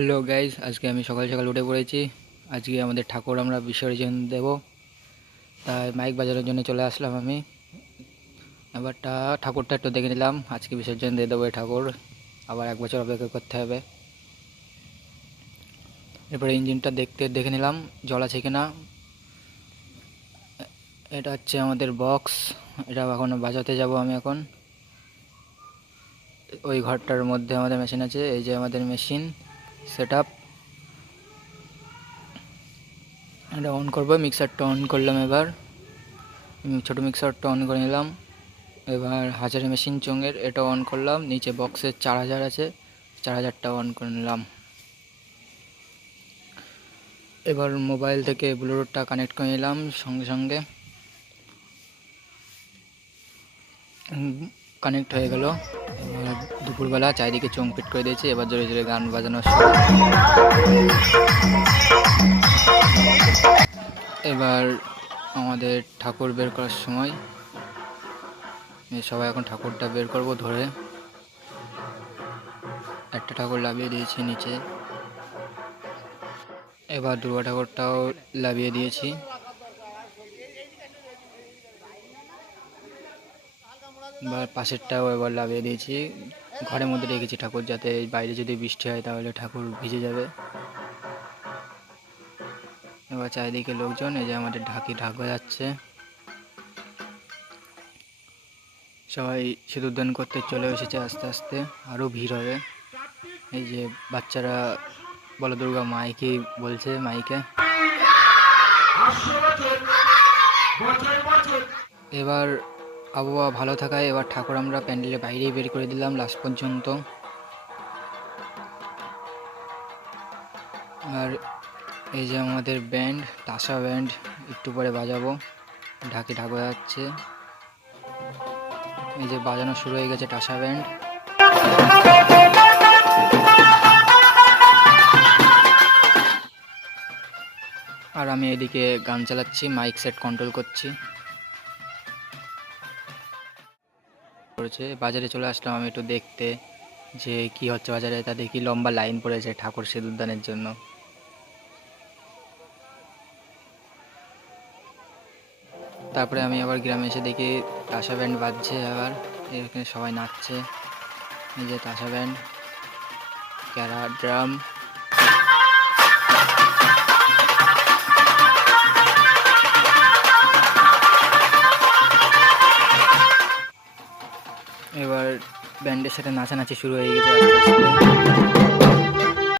Hello guys, আজকে আমি সকাল সকাল উঠে পড়েছি। আজকে আমাদের ঠাকুর আমরা বিসর্জন দেব, তাই মাইক বাজানোর জন্য চলে আসলাম আমি। এবারটা ঠাকুরটা একটু দেখে নিলাম, আজকে বিসর্জন দিয়ে দেবো এই ঠাকুর, আবার 1 বছর অপেক্ষা করতে হবে। এরপরে ইঞ্জিনটা দেখে নিলাম জল আছে কিনা। এটা হচ্ছে আমাদের বক্স, এটা এখন বাজাতে যাব আমি এখন। ওই ঘরটার মধ্যে আমাদের মেশিন আছে, এই যে আমাদের মেশিন সেট আপ। এটা অন করবো, মিক্সারটা অন করলাম, এবার ছোটো মিক্সারটা অন করে নিলাম। এবার হাজারে মেশিন চোঙের এটা অন করলাম, নিচে বক্সের 4000 আছে, 4000টা অন করে নিলাম। এবার মোবাইল থেকে ব্লুটুথটা কানেক্ট করে নিলাম সঙ্গে সঙ্গে, কানেক্ট হয়ে গেল। এবার দুপুরবেলা চারিদিকে চোং পিট করে দিয়েছি, এবার জোরে জোরে গান বাজানোর সময়। এবার আমাদের ঠাকুর বের করার সময়, সবাই এখন ঠাকুরটা বের করব ধরে। একটা ঠাকুর লাভিয়ে দিয়েছি নিচে, এবার দুর্গা ঠাকুরটাও লাভিয়ে দিয়েছি। এবার পাশেরটাও এবার লাভিয়ে দিয়েছি। ঘরের মধ্যে রেখেছি ঠাকুর, যাতে বাইরে যদি বৃষ্টি হয় তাহলে ঠাকুর ভিজে যাবে। এবার চারিদিকে লোকজন, এই যে আমাদের ঢাক বাজাচ্ছে, সবাই সিঁদুরদান করতে চলে এসেছে আস্তে আস্তে, আরও ভিড় হবে। এই যে বাচ্চারা বলো দুর্গা মাইকে বলছে, মাইকে। এবার আবহাওয়া ভালো থাকায় এবার ঠাকুর আমরা প্যান্ডেলের বাইরেই বের করে দিলাম লাস্ট পর্যন্ত। আর এই যে আমাদের ব্যান্ড, তাসা ব্যান্ড, একটু পরে বাজাবো। ঢাক বাজাচ্ছে, এই যে বাজানো শুরু হয়ে গেছে তাসা ব্যান্ড। আর আমি এদিকে গান চালাচ্ছি, মাইক সেট কন্ট্রোল করছি। বাজারে চলে আসলাম আমি একটু দেখতে যে কি হচ্ছে বাজারে, তা দেখি লম্বা লাইন পড়েছে ঠাকুর সিঁদুরদানের জন্য। তারপরে আমি আবার গ্রামে এসে দেখি তাসা ব্যান্ড বাজছে, আবার এখানে সবাই নাচছে। এই যে তাসা ব্যান্ড, ক্যারা, ড্রাম। এবার ব্যান্ডের সাথে নাচানাচি শুরু হয়ে গেছে আস্তে আস্তে।